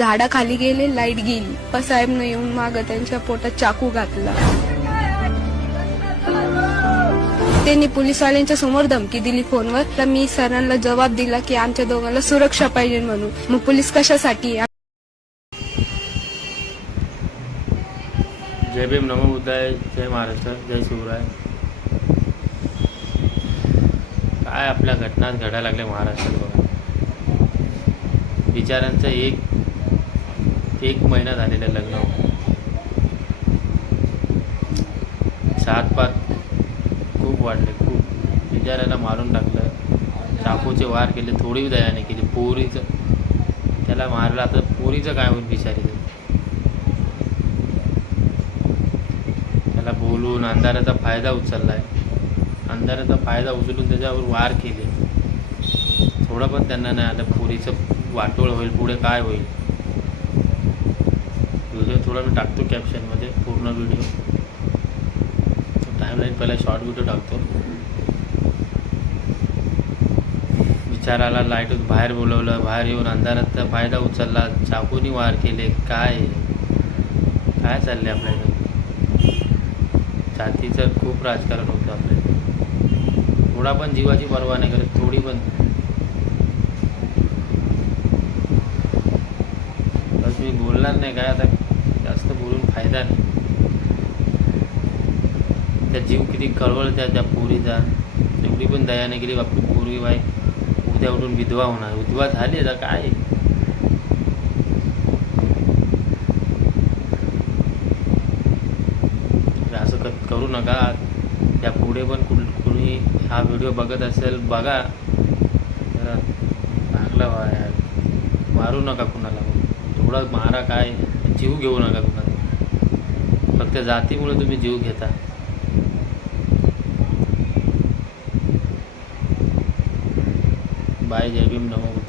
झाडाखाली गेले लाइट गेली. साहेबनं येऊन माग त्यांच्या पोटात चाकू घातला. त्यांनी पोलिसवाल्यांच्या समोर धमकी दिली फोनवर. तर मी सरांना जबाब दिला की आमच्या दोघांना सुरक्षा पाहिजे म्हणून. मग पोलीस कशासाठी जय भीम नमो बुद्धाय जय महाराष्ट्र जय शिवराय. काय आपल्या घटनात घडायला लागल्या महाराष्ट्रात बघा. बिचाऱ्यांचं एक एक महिना झालेलं लग्न होतं. सात पात खूप वाढले खूप. बिचाऱ्याला मारून टाकलं. चाकूचे वार केले थोडी दयाने केली. पोरीचं त्याला मारलं. आता पोरीचं काय होईल बिचारीचं? त्याला बोलून अंधाराचा फायदा उचलला आहे अंधाराचा फायदा उचलून त्याच्यावर वार केले. थोडं पण त्यांना नाही आता पोरीचं वाटोळ होईल पुढे काय होईल? व्हिडिओ थोडा मी टाकतो कॅप्शनमध्ये पूर्ण व्हिडिओ टाईमलाईन पहिला शॉर्ट व्हिडिओ टाकतो. विचाराला लाइट बाहेर बोलवलं बाहेर येऊन अंधारातचा फायदा उचलला चाकूनी वार केले काय? काय चालले आपल्याकडे जातीचं खूप राजकारण होतं आपल्याकडे थोडा पण जीवाची पर्वा नाही करत थोडी पण. बस मी बोलणार नाही काय आता बोलून फायदा नाही. त्या जीव किती कळवळ त्या पोरीचा. एवढी पण दया नाही केली बापू पोरी बाई. उद्या उठून विधवा होणार. विधवा झाली आता काय? असं करू नका. त्या पुढे पण कुण कुणी हा व्हिडिओ बघत असेल बघा. जरा चांगलं यार मारू नका कुणाला. थोडा मारा काय. जीव घेऊ नका कुणाला. फक्त जातीमुळे तुम्ही जीव घेता. बाय जय भीम नमो